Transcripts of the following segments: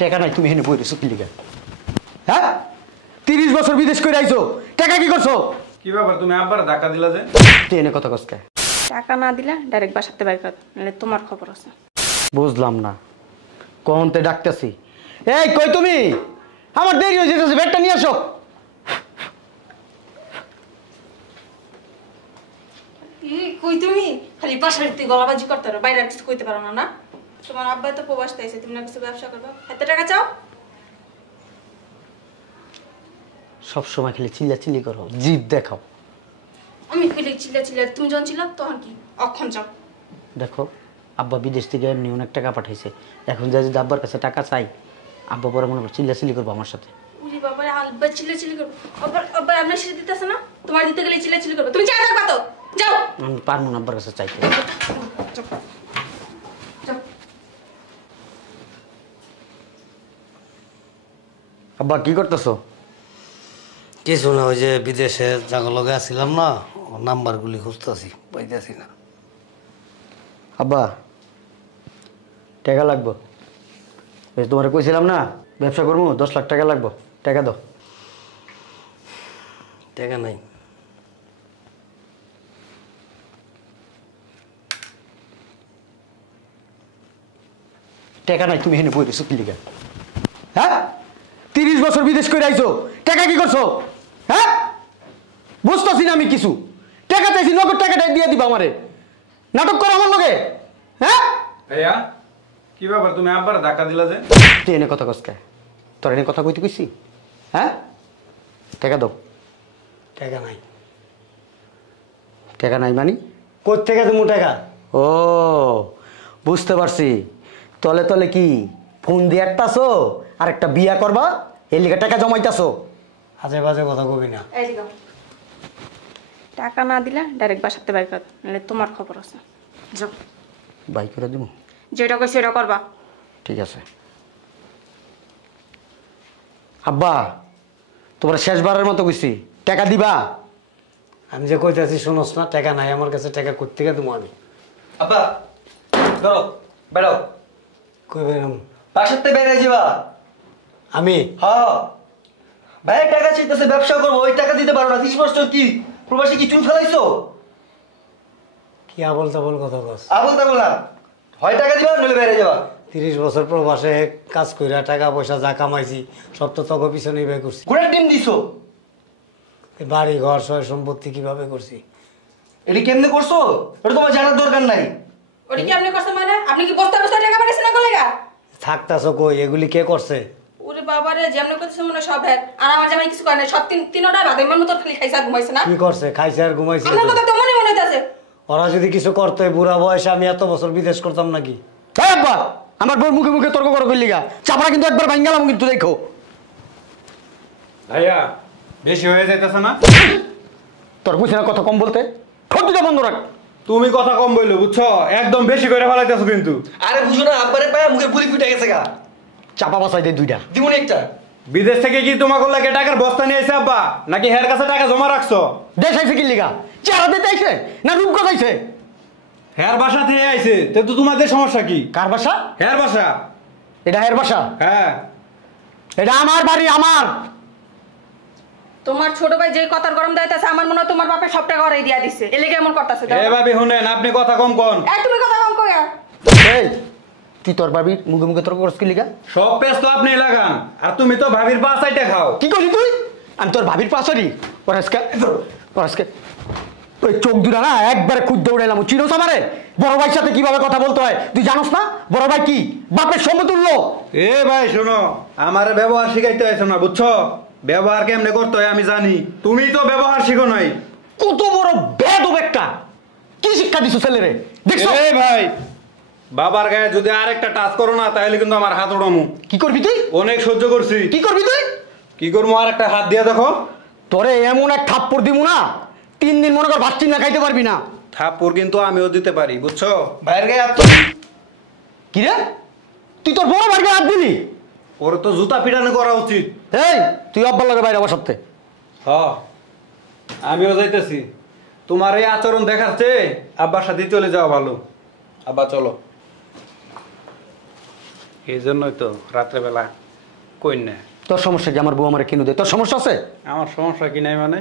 টাকা নাই তুমি এখানে বই রেছো কি লিগা? হ্যাঁ 30 বছর বিদেশ করে আইছো, টাকা কি করছো? কি ব্যাপার তুমি আব্বার ধাক্কা দিলা যে? তুই এনে কথা কসকে টাকা না দিলে ডাইরেক্ট বাসাতে বাইর কর, নাহলে তোমার খবর আছে। বুঝলাম না কোনতে ডাকতেছি। এই কই তুমি? আমার দেরি হয়ে যেতেছে, ব্যাগটা নিয়ে আসো। কই তুমি খালি বাসার তুই গলাবাজি করতে পারো, বাইরে কিছু কইতে পারো না। না তোমার আব্বা তো প্রবাস তাইছে, তুমি না কিছু ব্যবসা করবা, এত টাকা চাও? সব সময় খালি চিল্লাচিল্লি করো, জিদ দেখাও। আমি কইলে চিল্লা চিল্লা, তুমি যখন ছিল তখন কি অক্ষণ চাও? দেখো আব্বা বিদেশ থেকে এমনি অনেক টাকা পাঠাইছে, এখন যদি আব্বার কাছে টাকা চাই আব্বা পরে মনে করো চিল্লাচিল্লি করবো আমার সাথে। উরি বাবা, আব্বা চিল্লা চিল্লি করবো, আব্বা আপনার সাথে দিতেছে না, তোমার দিতে গেলে চিল্লা চিল্লি করবে। তুমি চা থাকবা তো যাও। আমি পারবো না আব্বার কাছে চাইতে। আব্বা কি করতেছো? কিছু না, ওই যে বিদেশে জাগলগে আসছিলাম না, নাম্বারগুলি খুঁজতেছি, পাইতেছি না। আব্বা টাকা লাগবো, তোমার কইছিলাম না ব্যবসা করবো, 10 লাখ টাকা লাগবো, টাকা দাও। টাকা নাই। টাকা নাই তুমি এখানে বই রেছো কি লিগা? হ্যাঁ 30 বছর বিদেশ করে আইছো, টাকা কি করছো? হ্যাঁ বুঝতেছি না আমি কিছু। টাকা চাইছি, নগদ টাকাটা দিয়ে দিবা আমারে, নাটক করো আমার লগে। হ্যাঁ ভাইয়া কি ব্যাপার তুমি আব্বার ধাক্কা দিলা যে? তুই এনে কথা কসকে, তোর এনে কথা কইতে কইছি? হ্যাঁ টাকা দাও। টাকা নাই। টাকা নাই মানে? কোত্থেকে তুমি টাকা? ও বুঝতে পারছি, তলে তলে কি ফোন দিয়ে একটাছো আর একটা বিয়া করবা, এর লিগে টাকা জমাইতাছো। আজে বাজে কথা কবি না। এই দিকে টাকা না দিলে ডাইরেক্ট বাসাতে বাইর কর, নাহলে তোমার খবর আছে। যাও। বাই করে দিব? যেটা কই সেটা করবা। ঠিক আছে। আব্বা তোমরা শেষবারের মতো কইছি, টাকা দিবা? আমি যে কইতাছি শুনোস না, টাকা নাই আমার কাছে, টাকা কোত্থেকে দেবো আমি? আব্বা ধরো বেড়াও, কই বেরাম? বাসাতে বেড়ে যাবা। আমি হ্যাঁ ভাইয়ের টাকা চাইতেছে, ব্যবসা করবো, ওই টাকা দিতে পারো না। 30 বছর কি প্রবাসী কি চুল ফেলাইছো? কি আবল তাবল কথা কস? আবল তাবল না, হয় টাকা দিবা নইলে বেড়ে যাবা। 30 বছর প্রবাসে কাজ কইরা টাকা পয়সা যা কামাইছি সব তো তক পিছনেই ব্যয় করছি। ঘোড়ার ডিম দিছো, এই বাড়ি ঘর সয় সম্পত্তি কিভাবে করছি? এটা কেমনে করছো এটা তোমার জানার দরকার নাই। ওটা কি আপনি করছেন মানে? আপনি কি বস্তা বস্তা টাকা পাঠাইছেন না কলেগা? থাকতাছো কই? এগুলি কে করছে? ওরে বাবা রে, যেমন করতেছে মনে হয় সব হ্যাঁ, আর আমার জামাই কিছু করে না, সব তিনোটা ভাবে মন মতো খালি খাইছে আর ঘুমাইছে না। কি করছে? খাইছে আর ঘুমাইছে? আমার কথা তো মনে মনে হইতাছে। ওরা যদি কিছু করতো বুড়া বয়সে আমি এত বছর বিদেশ করতাম নাকি? এই আব্বা আমার বউর মুখে মুখে তর্ক করো কই লিগা? চাপড়া কিন্তু একবার ভাঙালাম কিন্তু, দেখো। ভাইয়া বেশি হয়ে যাইতেছে না? তোর বুঝি না কথা কম বলতে, ঠোঁট দুটা বন্ধ রাখ। তুমি কথা কম বললো বুঝছো, একদম বেশি করে ফেলাইতেছো কিন্তু। আরে বুঝো না, আব্বারে পায়া মুখে পুরি ফুটে গেছে গা। চাপা বাসাই দে দুইটা। দিমুনি একটা। বিদেশ থেকে কি তোমাকে লাগে টাকার বস্তা নিয়ে এসে আব্বা, নাকি হের কাছে টাকা জমা রাখছো? দেশ আইছে কি লিগা? চেহারা দিতে আইছে না রূপ কথাইছে? হের বাসা থেকে আইছে, তো তোমাদের সমস্যা কি? কার বাসা? হের বাসা। এটা হের বাসা? হ্যাঁ এটা আমার বাড়ি, আমার। তোমার ছোট ভাই যে কথার গরম দাইতাছে, আমার মনে হয় তোমার বাপে সব টাকা ওরাই দিয়া দিছে, এর লেগে এমন করতেছে। এ ভাবি শুনেন, আপনি কথা কম কোন। এই তুমি কথা কম কইয়া। এই তুই তোর বাড়ির মুখে মুখে তর্ক করছিস কি লিগা? সব পেস তো আপনি লাগান, আর তুমি তো ভাবির পাঁচাইটা খাও। কি করলি তুই? আমি তোর ভাবির পাশারি পরেশকে পরেশকে ওই চোখ দুটা না একবারে খুদ দৌড়াইলাম। চিনোস আমারে? বড় ভাইয়ের সাথে কিভাবে কথা বলতে হয় তুই জানোস না? বড় ভাই কি বাপের সমতুল্য। এ ভাই শোনো, আমার ব্যবহার শিখাইতে হয়েছে না বুঝছো, ব্যবহার কেমনে করতে হয় আমি জানি, তুমি তো ব্যবহার শিখো নাই। কত বড় বেয়াদব একটা! কি শিক্ষা দিছো ছেলেরে দেখছো? এ ভাই বাবার গায়ে যদি আরেকটা টাচ করো না তাহলে কিন্তু আমার হাত ওড়ামু। কি করবি তুই? অনেক সহ্য করছি। কি করবি তুই? কি করবো, আর একটা হাত দিয়ে দেখো। তোরে এমন এক থাপ্পড় দিমু না 3 দিন মনে কর ভাত চিন্না খাইতে পারবি না। থাপ্পড় কিন্তু আমিও দিতে পারি বুঝছো। ভাইয়ের গায়ে হাত। কি রে তুই তোর বড় ভাইকে হাত দিলি? ওর তো জুতা পিটানো করা উচিত। এই তুই আব্বার লাগে বাইরে বসাতে। হ আমিও যাইতেছি, তোমার এই আচরণ দেখার চেয়ে আব্বার সাথে চলে যাওয়া ভালো। আব্বা চলো। এই জন্যই তো রাত্রেবেলা কন্যা। তোর সমস্যা কি? আমার বউ আমার কিনে দেয়, তোর সমস্যা আছে? আমার সমস্যা কি নাই মানে?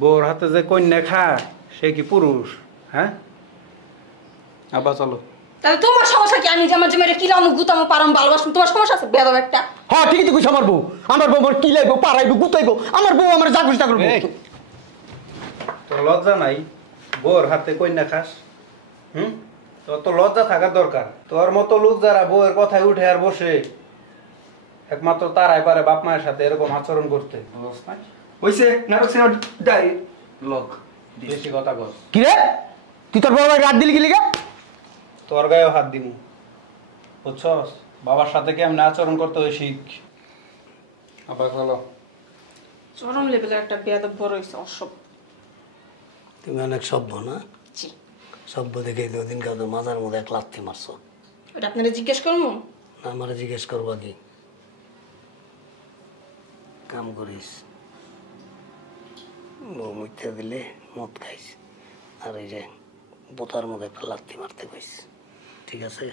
বউর হাতে যে কন্যা খায় সে কি পুরুষ? হ্যাঁ আব্বা চলো। তাহলে তোমার সমস্যা কি? আমি যে আমার জমিটা কিলাম গুতামো পারাম ভালোবাসুন, তোমার সমস্যা আছে বেদব একটা। হ্যাঁ ঠিকই তো কইছ, আমার বউ আমার কিলাইবো পারাইবো গুতাইবো, আমার বউ আমার যা খুশি তা করবো। এই, তোর লজ্জা নাই? বউর হাতে কন্যা খাস? তোর তো লজ্জা থাকার দরকার। তোর মতো লোক যারা বউয়ের কথায় উঠে আর বসে, একমাত্র তারাই পারে বাপ মায়ের সাথে এরকম আচরণ করতে। বুঝছ না? হইছে নাটক সিনেমা ডাই লক বেশি কথা কর। কি রে, তুই তোর বউ রাত দিলি কি লিগা? তোর গায়েও হাত দিমু, বুঝছস? বাবার সাথে কেমন আচরণ করতে হয় শিখ। আবার চলো। চরম লেভেলের একটা বেদব বড় হয়েছে, অসভ্য। তুমি অনেক সভ্য না? জি। সভ্য দেখে তো ওদিন কাউ মাজার মধ্যে এক লাথি মারছো। ওটা আপনারা জিজ্ঞেস করবো? আমার জিজ্ঞেস করবো কি কাম করিস? বউ মিথ্যা দিলে মদ খাইস, আর এই যে বোতার মধ্যে একটা লাথি মারতে কইস, ঠিক আছে?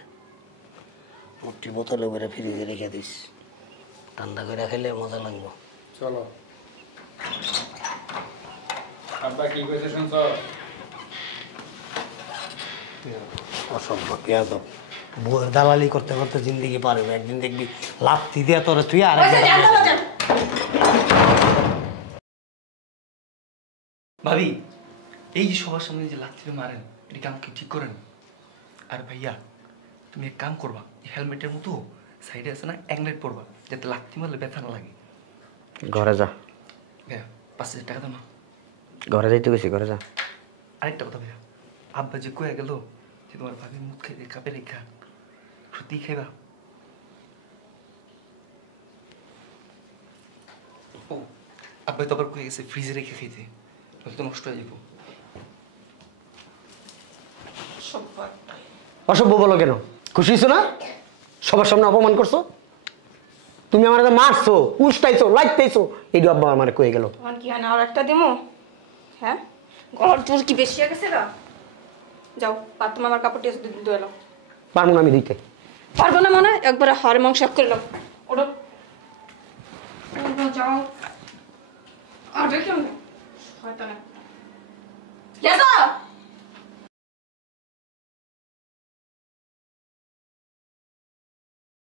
মুঠি বোতলে করে ফ্রিজে রেখে দিস, ঠান্ডা করে খেলে মজা লাগবো। চলো। আব্বা কি কইছে শুনছ? অসভ্য পেয়াদব। বউয়ের দালালি করতে করতে জিন্দিগি পারবে, একদিন দেখবি লাথি দিয়া তোরে তুই আর ভাবি, এই যে সবার সামনে যে লাথি মারেন, এটা কাম কি ঠিক করেন? আর ভাইয়া তুমি এক কাম করবা, হেলমেটের মতো সাইডে আছে না, অ্যাংলেট পরবা, যাতে লাথি মারলে ব্যথা না লাগে। ঘরে যা। ভাইয়া 5,000 টাকা দাও না। ঘরে যাইতে গেছি, ঘরে যা। আরেকটা কথা ভাইয়া, আব্বা যে কয়ে গেল যে তোমার ভাবি মুখ খাইতে কাপে রেখা, সত্যি খাইবা? ও আব্বা তো আবার কয়ে গেছে ফ্রিজে রেখে খাইতে, নয়তো তো নষ্ট হয়ে যাবো। অসভ্য একটা। অসভ্য বলো কেন? খুশি হইছো না? সবার সামনে অপমান করছো, তুমি আমার মারছো, উস্তাইছো, লাইতেইছো, এইটু আব্বা আমার কয়ে গেল। তোমার কি হয় না আর একটা দিমো? হ্যাঁ, গলার জোর কি বেশি হয়ে গেছে গা? যাও বাথরুমে আমার কাপড়টি আছে, দুধ এলো। পারবো না আমি দিতে। পারবো না মানে? একবারে হাড় মাংস এক করলাম। ওটা যাও আর কেমন শয়তান একটা।